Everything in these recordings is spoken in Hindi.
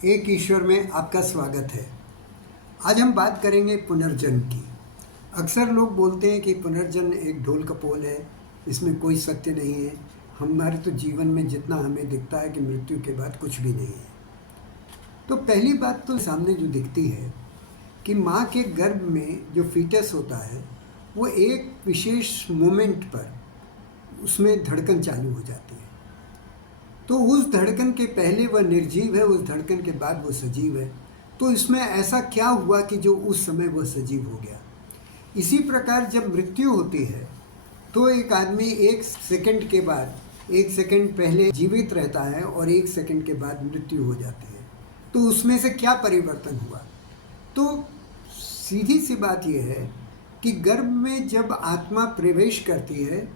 एक ईश्वर में आपका स्वागत है। आज हम बात करेंगे पुनर्जन्म की। अक्सर लोग बोलते हैं कि पुनर्जन्म एक ढोल का पोल है, इसमें कोई सत्य नहीं है। हमारे तो जीवन में जितना हमें दिखता है कि मृत्यु के बाद कुछ भी नहीं है। तो पहली बात तो सामने जो दिखती है कि माँ के गर्भ में जो फीटस होता है वो एक विशेष मोमेंट पर उसमें धड़कन चालू हो जाती है। तो उस धड़कन के पहले वह निर्जीव है, उस धड़कन के बाद वो सजीव है। तो इसमें ऐसा क्या हुआ कि जो उस समय वह सजीव हो गया। इसी प्रकार जब मृत्यु होती है तो एक आदमी एक सेकंड के बाद, एक सेकंड पहले जीवित रहता है और एक सेकंड के बाद मृत्यु हो जाती है। तो उसमें से क्या परिवर्तन हुआ? तो सीधी सी बात यह है कि गर्भ में जब आत्मा प्रवेश करती है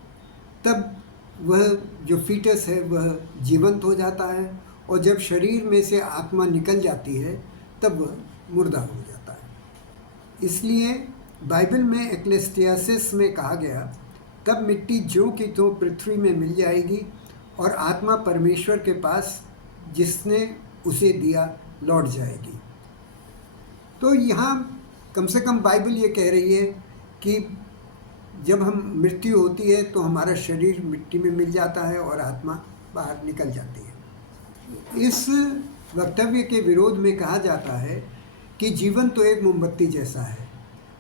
तब वह जो फीटस है वह जीवंत हो जाता है, और जब शरीर में से आत्मा निकल जाती है तब वह मुर्दा हो जाता है। इसलिए बाइबल में एक्लेसियासिस में कहा गया, तब मिट्टी ज्यों की त्यों पृथ्वी में मिल जाएगी और आत्मा परमेश्वर के पास जिसने उसे दिया लौट जाएगी। तो यहाँ कम से कम बाइबल ये कह रही है कि जब हम मृत्यु होती है तो हमारा शरीर मिट्टी में मिल जाता है और आत्मा बाहर निकल जाती है। इस वक्तव्य के विरोध में कहा जाता है कि जीवन तो एक मोमबत्ती जैसा है,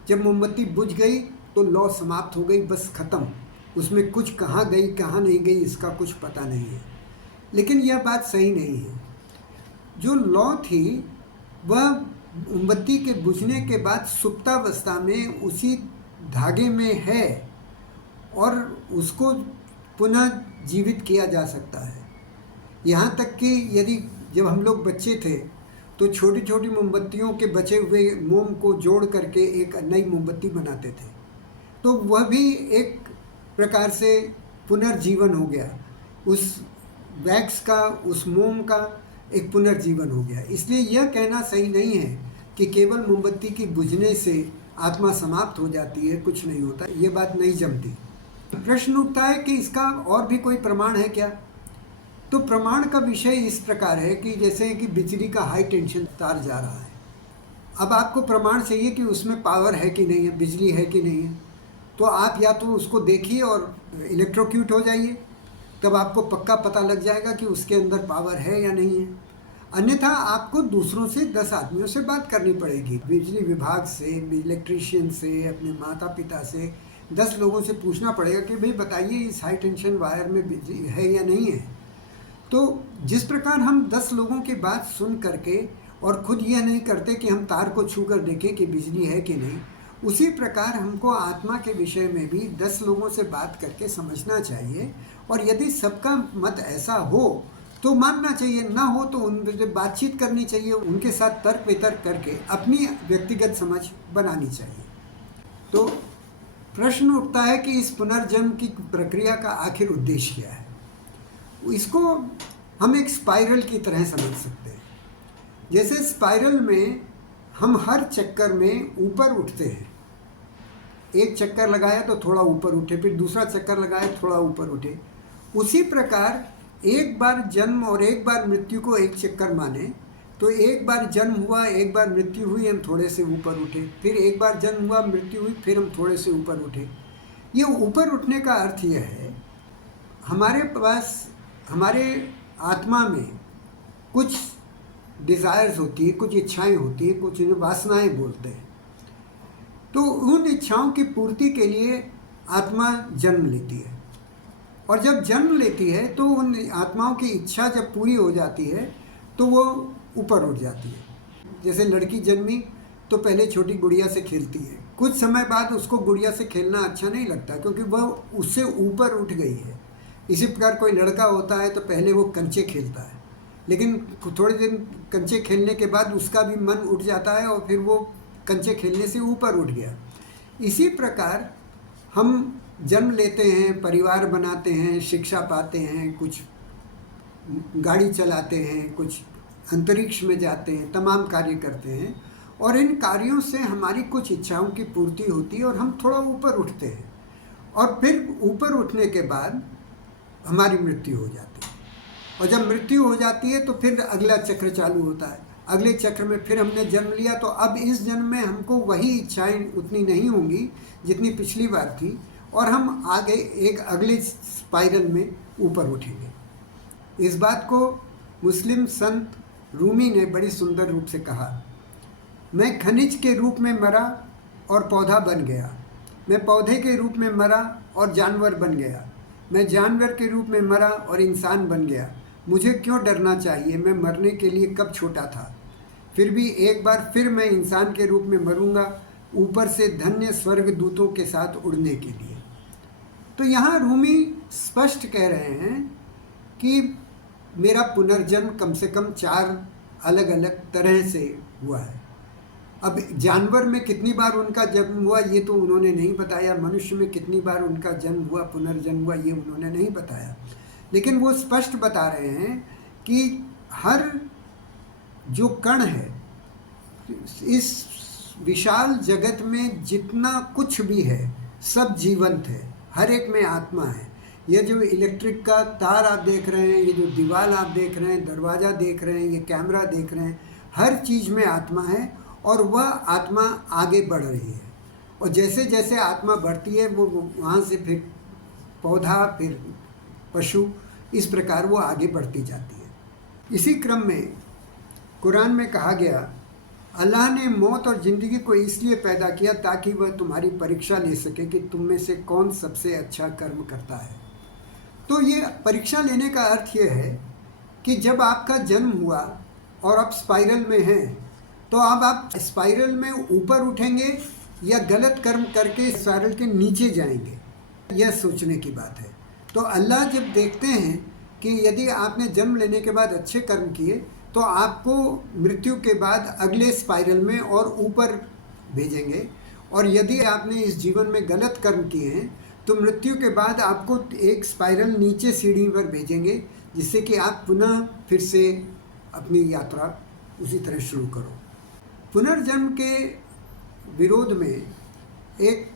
जब मोमबत्ती बुझ गई तो लौ समाप्त हो गई, बस ख़त्म। उसमें कुछ कहाँ गई कहाँ नहीं गई इसका कुछ पता नहीं है। लेकिन यह बात सही नहीं है। जो लौ थी वह मोमबत्ती के बुझने के बाद सुप्तावस्था में उसी धागे में है और उसको पुनः जीवित किया जा सकता है। यहाँ तक कि यदि जब हम लोग बच्चे थे तो छोटी छोटी मोमबत्तियों के बचे हुए मोम को जोड़ करके एक नई मोमबत्ती बनाते थे, तो वह भी एक प्रकार से पुनर्जीवन हो गया। उस वैक्स का, उस मोम का एक पुनर्जीवन हो गया। इसलिए यह कहना सही नहीं है कि केवल मोमबत्ती की बुझने से आत्मा समाप्त हो जाती है, कुछ नहीं होता। ये बात नहीं जमती। प्रश्न उठता है कि इसका और भी कोई प्रमाण है क्या? तो प्रमाण का विषय इस प्रकार है कि जैसे कि बिजली का हाई टेंशन तार जा रहा है। अब आपको प्रमाण चाहिए कि उसमें पावर है कि नहीं है, बिजली है कि नहीं है। तो आप या तो उसको देखिए और इलेक्ट्रोक्यूट हो जाइए, तब आपको पक्का पता लग जाएगा कि उसके अंदर पावर है या नहीं है। अन्यथा आपको दूसरों से 10 आदमियों से बात करनी पड़ेगी, बिजली विभाग से, इलेक्ट्रीशियन से, अपने माता पिता से 10 लोगों से पूछना पड़ेगा कि भाई बताइए इस हाई टेंशन वायर में बिजली है या नहीं है। तो जिस प्रकार हम 10 लोगों की बात सुन करके और खुद यह नहीं करते कि हम तार को छू कर देखें कि बिजली है कि नहीं, उसी प्रकार हमको आत्मा के विषय में भी 10 लोगों से बात करके समझना चाहिए। और यदि सबका मत ऐसा हो तो मानना चाहिए, ना हो तो उनसे बातचीत करनी चाहिए, उनके साथ तर्क वितर्क करके अपनी व्यक्तिगत समझ बनानी चाहिए। तो प्रश्न उठता है कि इस पुनर्जन्म की प्रक्रिया का आखिर उद्देश्य क्या है? इसको हम एक स्पाइरल की तरह समझ सकते हैं। जैसे स्पाइरल में हम हर चक्कर में ऊपर उठते हैं, एक चक्कर लगाया तो थोड़ा ऊपर उठे, फिर दूसरा चक्कर लगाया थोड़ा ऊपर उठे। उसी प्रकार एक बार जन्म और एक बार मृत्यु को एक चक्कर माने तो एक बार जन्म हुआ, एक बार मृत्यु हुई, हम थोड़े से ऊपर उठे, फिर एक बार जन्म हुआ, मृत्यु हुई, फिर हम थोड़े से ऊपर उठे। ये ऊपर उठने का अर्थ यह है, हमारे पास, हमारे आत्मा में कुछ डिज़ायर्स होती है, कुछ इच्छाएं होती हैं, कुछ वासनाएं बोलते हैं। तो उन इच्छाओं की पूर्ति के लिए आत्मा जन्म लेती है, और जब जन्म लेती है तो उन आत्माओं की इच्छा जब पूरी हो जाती है तो वो ऊपर उठ जाती है। जैसे लड़की जन्मी तो पहले छोटी गुड़िया से खेलती है, कुछ समय बाद उसको गुड़िया से खेलना अच्छा नहीं लगता क्योंकि वह उससे ऊपर उठ गई है। इसी प्रकार कोई लड़का होता है तो पहले वो कंचे खेलता है, लेकिन थोड़े दिन कंचे खेलने के बाद उसका भी मन उठ जाता है और फिर वो कंचे खेलने से ऊपर उठ गया। इसी प्रकार हम जन्म लेते हैं, परिवार बनाते हैं, शिक्षा पाते हैं, कुछ गाड़ी चलाते हैं, कुछ अंतरिक्ष में जाते हैं, तमाम कार्य करते हैं, और इन कार्यों से हमारी कुछ इच्छाओं की पूर्ति होती है और हम थोड़ा ऊपर उठते हैं, और फिर ऊपर उठने के बाद हमारी मृत्यु हो जाती है। और जब मृत्यु हो जाती है तो फिर अगला चक्र चालू होता है। अगले चक्र में फिर हमने जन्म लिया, तो अब इस जन्म में हमको वही इच्छाएं उतनी नहीं होंगी जितनी पिछली बार थी, और हम आगे एक अगले स्पाइरल में ऊपर उठेंगे। इस बात को मुस्लिम संत रूमी ने बड़ी सुंदर रूप से कहा, मैं खनिज के रूप में मरा और पौधा बन गया, मैं पौधे के रूप में मरा और जानवर बन गया, मैं जानवर के रूप में मरा और इंसान बन गया। मुझे क्यों डरना चाहिए, मैं मरने के लिए कब छोटा था। फिर भी एक बार फिर मैं इंसान के रूप में मरूंगा, ऊपर से धन्य स्वर्ग दूतों के साथ उड़ने के लिए। तो यहाँ रूमी स्पष्ट कह रहे हैं कि मेरा पुनर्जन्म कम से कम 4 अलग अलग तरह से हुआ है। अब जानवर में कितनी बार उनका जन्म हुआ ये तो उन्होंने नहीं बताया, मनुष्य में कितनी बार उनका जन्म हुआ, पुनर्जन्म हुआ, ये उन्होंने नहीं बताया। लेकिन वो स्पष्ट बता रहे हैं कि हर जो कण है इस विशाल जगत में, जितना कुछ भी है सब जीवंत है, हर एक में आत्मा है। ये जो इलेक्ट्रिक का तार आप देख रहे हैं, ये जो दीवार आप देख रहे हैं, दरवाज़ा देख रहे हैं, ये कैमरा देख रहे हैं, हर चीज़ में आत्मा है और वह आत्मा आगे बढ़ रही है। और जैसे जैसे आत्मा बढ़ती है वो वहाँ से फिर पौधा, फिर पशु, इस प्रकार वो आगे बढ़ती जाती है। इसी क्रम में कुरान में कहा गया, अल्लाह ने मौत और ज़िंदगी को इसलिए पैदा किया ताकि वह तुम्हारी परीक्षा ले सके कि तुम में से कौन सबसे अच्छा कर्म करता है। तो ये परीक्षा लेने का अर्थ ये है कि जब आपका जन्म हुआ और आप स्पाइरल में हैं, तो अब आप स्पाइरल में ऊपर उठेंगे या गलत कर्म करके स्पाइरल के नीचे जाएंगे, यह सोचने की बात है। तो अल्लाह जब देखते हैं कि यदि आपने जन्म लेने के बाद अच्छे कर्म किए तो आपको मृत्यु के बाद अगले स्पाइरल में और ऊपर भेजेंगे, और यदि आपने इस जीवन में गलत कर्म किए हैं तो मृत्यु के बाद आपको एक स्पाइरल नीचे सीढ़ी पर भेजेंगे, जिससे कि आप पुनः फिर से अपनी यात्रा उसी तरह शुरू करो। पुनर्जन्म के विरोध में एक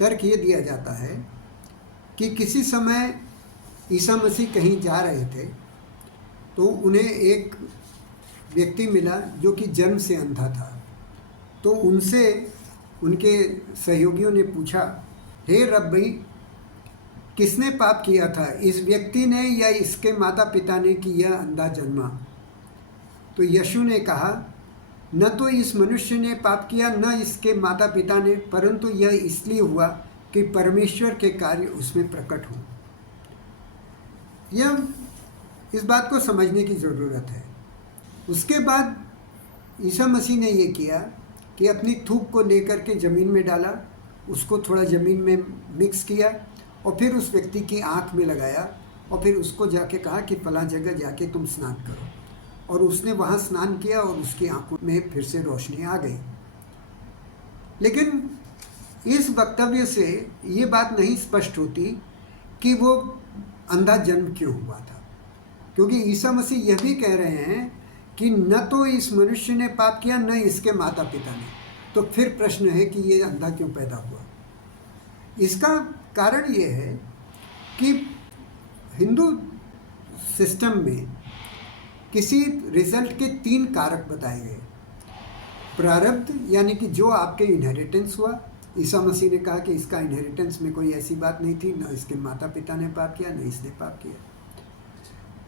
तर्क ये दिया जाता है कि किसी समय ईसा मसीह कहीं जा रहे थे तो उन्हें एक व्यक्ति मिला जो कि जन्म से अंधा था। तो उनसे उनके सहयोगियों ने पूछा, हे रब्बी, किसने पाप किया था, इस व्यक्ति ने या इसके माता पिता ने कि यह अंधा जन्मा? तो यीशु ने कहा, न तो इस मनुष्य ने पाप किया न इसके माता पिता ने, परंतु यह इसलिए हुआ कि परमेश्वर के कार्य उसमें प्रकट हों। यह इस बात को समझने की ज़रूरत है। उसके बाद ईसा मसीह ने ये किया कि अपनी थूक को लेकर के ज़मीन में डाला, उसको थोड़ा ज़मीन में मिक्स किया और फिर उस व्यक्ति की आँख में लगाया और फिर उसको जाके कहा कि फलां जगह जाके तुम स्नान करो, और उसने वहाँ स्नान किया और उसकी आँखों में फिर से रोशनी आ गई। लेकिन इस वक्तव्य से ये बात नहीं स्पष्ट होती कि वो अंधा जन्म क्यों हुआ था, क्योंकि ईसा मसीह यह भी कह रहे हैं कि न तो इस मनुष्य ने पाप किया न इसके माता पिता ने। तो फिर प्रश्न है कि ये अंधा क्यों पैदा हुआ। इसका कारण ये है कि हिंदू सिस्टम में किसी रिजल्ट के 3 कारक बताए गए। प्रारब्ध, यानी कि जो आपके इनहेरिटेंस हुआ। ईसा मसीह ने कहा कि इसका इनहेरिटेंस में कोई ऐसी बात नहीं थी, न इसके माता पिता ने पाप किया न इसने पाप किया,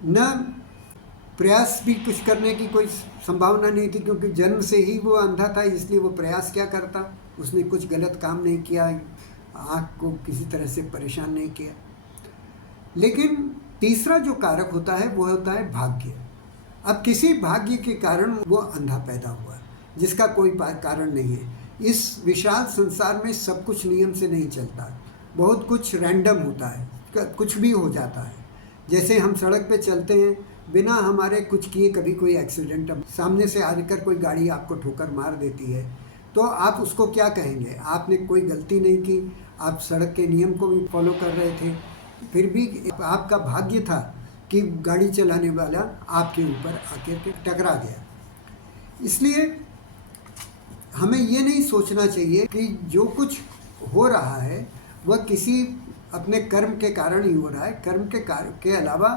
न प्रयास भी कुछ करने की कोई संभावना नहीं थी, क्योंकि जन्म से ही वो अंधा था, इसलिए वो प्रयास क्या करता, उसने कुछ गलत काम नहीं किया, आँख को किसी तरह से परेशान नहीं किया। लेकिन तीसरा जो कारक होता है वो होता है भाग्य। अब किसी भाग्य के कारण वो अंधा पैदा हुआ, जिसका कोई कारण नहीं है। इस विशाल संसार में सब कुछ नियम से नहीं चलता, बहुत कुछ रैंडम होता है, कुछ भी हो जाता है। जैसे हम सड़क पे चलते हैं, बिना हमारे कुछ किए कभी कोई एक्सीडेंट, सामने से आकर कोई गाड़ी आपको ठोकर मार देती है, तो आप उसको क्या कहेंगे? आपने कोई गलती नहीं की, आप सड़क के नियम को भी फॉलो कर रहे थे, फिर भी आपका भाग्य था कि गाड़ी चलाने वाला आपके ऊपर आकर के टकरा गया। इसलिए हमें ये नहीं सोचना चाहिए कि जो कुछ हो रहा है वह किसी अपने कर्म के कारण ही हो रहा है। कर्म के अलावा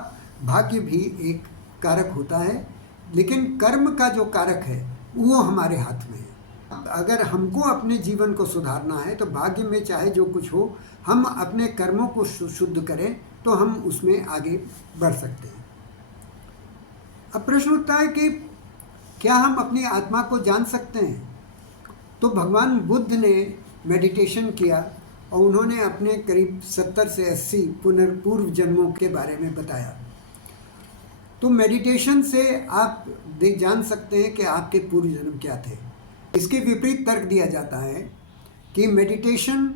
भाग्य भी एक कारक होता है लेकिन कर्म का जो कारक है वो हमारे हाथ में है। अगर हमको अपने जीवन को सुधारना है तो भाग्य में चाहे जो कुछ हो, हम अपने कर्मों को शुद्ध करें तो हम उसमें आगे बढ़ सकते हैं। अब प्रश्न उठता है कि क्या हम अपनी आत्मा को जान सकते हैं? तो भगवान बुद्ध ने मेडिटेशन किया और उन्होंने अपने करीब 70 से 80 पूर्व जन्मों के बारे में बताया। तो मेडिटेशन से आप जान सकते हैं कि आपके पूर्व जन्म क्या थे। इसके विपरीत तर्क दिया जाता है कि मेडिटेशन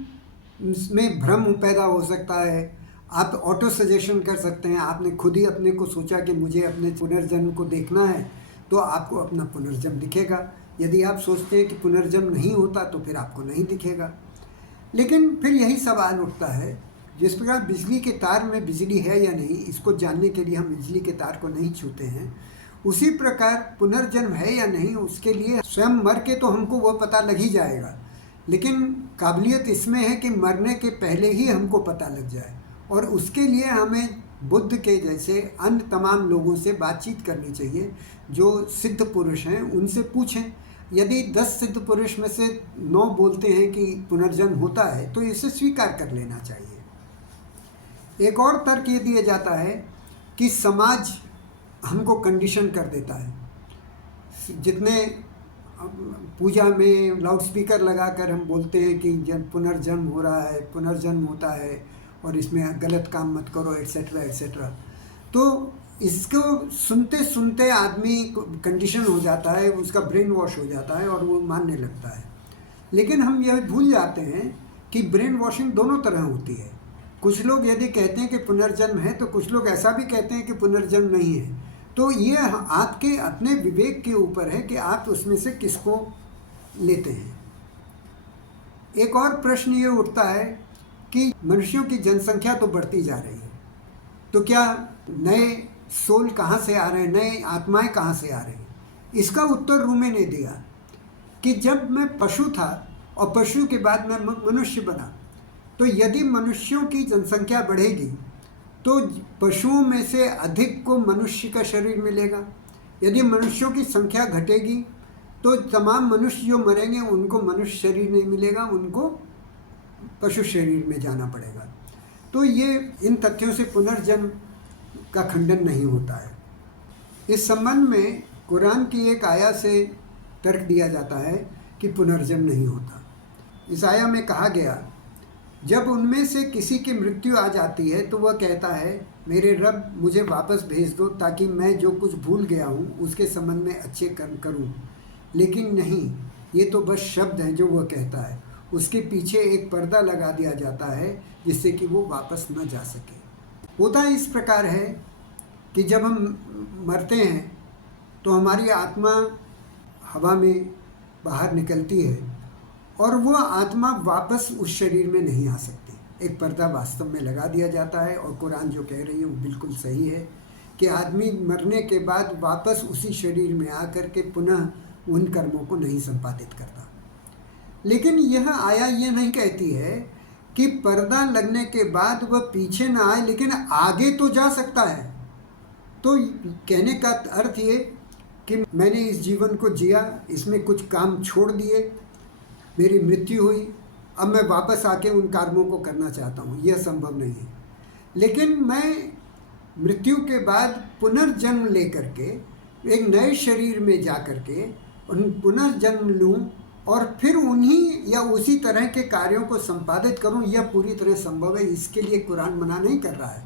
में भ्रम पैदा हो सकता है, आप ऑटो सजेशन कर सकते हैं। आपने खुद ही अपने को सोचा कि मुझे अपने पुनर्जन्म को देखना है तो आपको अपना पुनर्जन्म दिखेगा। यदि आप सोचते हैं कि पुनर्जन्म नहीं होता तो फिर आपको नहीं दिखेगा। लेकिन फिर यही सवाल उठता है, जिस प्रकार बिजली के तार में बिजली है या नहीं इसको जानने के लिए हम बिजली के तार को नहीं छूते हैं, उसी प्रकार पुनर्जन्म है या नहीं उसके लिए स्वयं मर के तो हमको वो पता लग ही जाएगा। लेकिन काबिलियत इसमें है कि मरने के पहले ही हमको पता लग जाए, और उसके लिए हमें बुद्ध के जैसे अन्य तमाम लोगों से बातचीत करनी चाहिए जो सिद्ध पुरुष हैं। उनसे पूछें। यदि 10 सिद्ध पुरुष में से 9 बोलते हैं कि पुनर्जन्म होता है तो इसे स्वीकार कर लेना चाहिए। एक और तर्क ये दिया जाता है कि समाज हमको कंडीशन कर देता है। जितने पूजा में लाउड स्पीकर लगाकर हम बोलते हैं कि जब पुनर्जन्म हो रहा है, पुनर्जन्म होता है और इसमें गलत काम मत करो, एट्सेट्रा एट्सेट्रा, तो इसको सुनते सुनते आदमी कंडीशन हो जाता है, उसका ब्रेन वॉश हो जाता है और वो मानने लगता है। लेकिन हम यह भूल जाते हैं कि ब्रेन वॉशिंग दोनों तरह होती है। कुछ लोग यदि कहते हैं कि पुनर्जन्म है तो कुछ लोग ऐसा भी कहते हैं कि पुनर्जन्म नहीं है। तो ये आपके अपने विवेक के ऊपर है कि आप उसमें से किसको लेते हैं। एक और प्रश्न ये उठता है कि मनुष्यों की जनसंख्या तो बढ़ती जा रही है, तो क्या नए सोल कहाँ से आ रहे हैं, नए आत्माएं कहाँ से आ रही हैं? इसका उत्तर रूमे ने दिया कि जब मैं पशु था और पशु के बाद मैं मनुष्य बना, तो यदि मनुष्यों की जनसंख्या बढ़ेगी तो पशुओं में से अधिक को मनुष्य का शरीर मिलेगा। यदि मनुष्यों की संख्या घटेगी तो तमाम मनुष्य जो मरेंगे उनको मनुष्य शरीर नहीं मिलेगा, उनको पशु शरीर में जाना पड़ेगा। तो ये इन तथ्यों से पुनर्जन्म का खंडन नहीं होता है। इस संबंध में कुरान की एक आया से तर्क दिया जाता है कि पुनर्जन्म नहीं होता। इस आया में कहा गया, जब उनमें से किसी की मृत्यु आ जाती है तो वह कहता है, मेरे रब मुझे वापस भेज दो ताकि मैं जो कुछ भूल गया हूँ उसके संबंध में अच्छे कर्म करूँ। लेकिन नहीं, ये तो बस शब्द हैं जो वह कहता है। उसके पीछे एक पर्दा लगा दिया जाता है जिससे कि वो वापस न जा सके। होता इस प्रकार है कि जब हम मरते हैं तो हमारी आत्मा हवा में बाहर निकलती है और वह आत्मा वापस उस शरीर में नहीं आ सकती। एक पर्दा वास्तव में लगा दिया जाता है, और कुरान जो कह रही है वो बिल्कुल सही है कि आदमी मरने के बाद वापस उसी शरीर में आकर के पुनः उन कर्मों को नहीं संपादित करता। लेकिन यह आया ये नहीं कहती है कि पर्दा लगने के बाद वह पीछे ना आए लेकिन आगे तो जा सकता है। तो कहने का अर्थ ये कि मैंने इस जीवन को जिया, इसमें कुछ काम छोड़ दिए, मेरी मृत्यु हुई, अब मैं वापस आके उन कर्मों को करना चाहता हूँ, यह संभव नहीं है। लेकिन मैं मृत्यु के बाद पुनर्जन्म लेकर के एक नए शरीर में जा कर के पुनर्जन्म लूँ और फिर उन्हीं या उसी तरह के कार्यों को संपादित करूं, यह पूरी तरह संभव है। इसके लिए कुरान मना नहीं कर रहा है।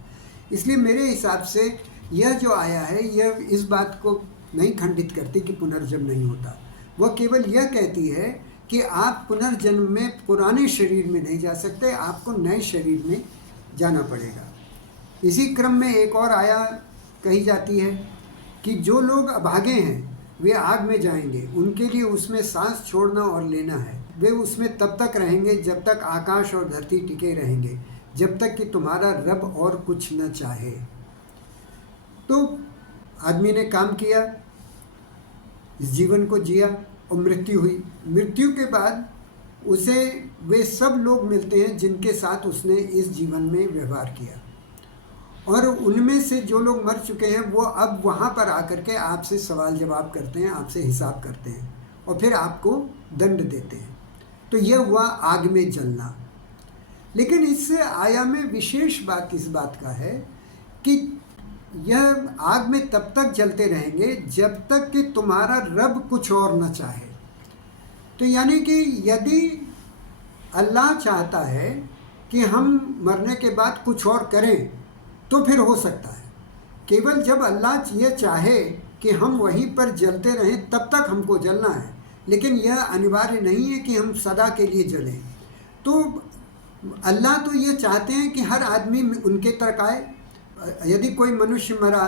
इसलिए मेरे हिसाब से यह जो आया है यह इस बात को नहीं खंडित करती कि पुनर्जन्म नहीं होता। वह केवल यह कहती है कि आप पुनर्जन्म में पुराने शरीर में नहीं जा सकते, आपको नए शरीर में जाना पड़ेगा। इसी क्रम में एक और आया कही जाती है कि जो लोग अभागे हैं वे आग में जाएंगे, उनके लिए उसमें सांस छोड़ना और लेना है। वे उसमें तब तक रहेंगे जब तक आकाश और धरती टिके रहेंगे, जब तक कि तुम्हारा रब और कुछ न चाहे। तो आदमी ने काम किया, इस जीवन को जिया और मृत्यु हुई। मृत्यु के बाद उसे वे सब लोग मिलते हैं जिनके साथ उसने इस जीवन में व्यवहार किया, और उनमें से जो लोग मर चुके हैं वो अब वहाँ पर आकर के आपसे सवाल जवाब करते हैं, आपसे हिसाब करते हैं और फिर आपको दंड देते हैं। तो यह हुआ आग में जलना। लेकिन इससे आया में विशेष बात इस बात का है कि यह आग में तब तक जलते रहेंगे जब तक कि तुम्हारा रब कुछ और न चाहे। तो यानी कि यदि अल्लाह चाहता है कि हम मरने के बाद कुछ और करें तो फिर हो सकता है। केवल जब अल्लाह ये चाहे कि हम वहीं पर जलते रहें तब तक हमको जलना है, लेकिन यह अनिवार्य नहीं है कि हम सदा के लिए जलें। तो अल्लाह तो ये चाहते हैं कि हर आदमी उनके तक आए। यदि कोई मनुष्य मरा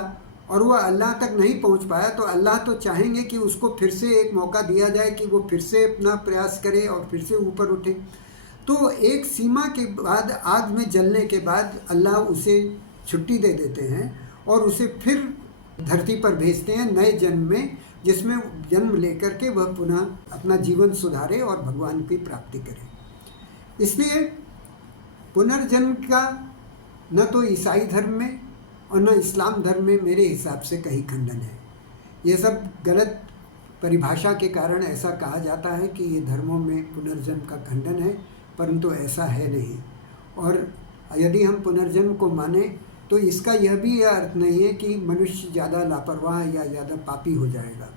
और वह अल्लाह तक नहीं पहुंच पाया तो अल्लाह तो चाहेंगे कि उसको फिर से एक मौका दिया जाए कि वो फिर से अपना प्रयास करे और फिर से ऊपर उठे। तो एक सीमा के बाद आग में जलने के बाद अल्लाह उसे छुट्टी दे देते हैं और उसे फिर धरती पर भेजते हैं नए जन्म में, जिसमें जन्म लेकर के वह पुनः अपना जीवन सुधारे और भगवान की प्राप्ति करे। इसलिए पुनर्जन्म का न तो ईसाई धर्म में और न इस्लाम धर्म में मेरे हिसाब से कहीं खंडन है। ये सब गलत परिभाषा के कारण ऐसा कहा जाता है कि ये धर्मों में पुनर्जन्म का खंडन है, परंतु ऐसा है नहीं। और यदि हम पुनर्जन्म को माने तो इसका यह भी अर्थ नहीं है कि मनुष्य ज़्यादा लापरवाह या ज़्यादा पापी हो जाएगा,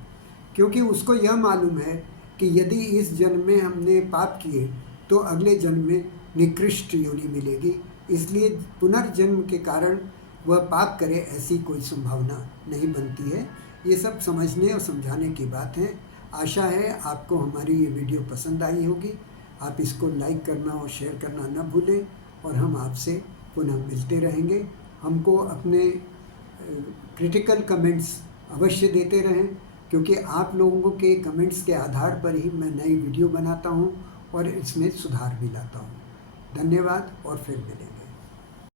क्योंकि उसको यह मालूम है कि यदि इस जन्म में हमने पाप किए तो अगले जन्म में निकृष्ट योनि मिलेगी। इसलिए पुनर्जन्म के कारण वह पाप करे ऐसी कोई संभावना नहीं बनती है। ये सब समझने और समझाने की बात है। आशा है आपको हमारी ये वीडियो पसंद आई होगी। आप इसको लाइक करना और शेयर करना न भूलें और हम आपसे पुनः मिलते रहेंगे। हमको अपने क्रिटिकल कमेंट्स अवश्य देते रहें, क्योंकि आप लोगों के कमेंट्स के आधार पर ही मैं नई वीडियो बनाता हूँ और इसमें सुधार भी लाता हूँ। धन्यवाद और फिर मिलेंगे।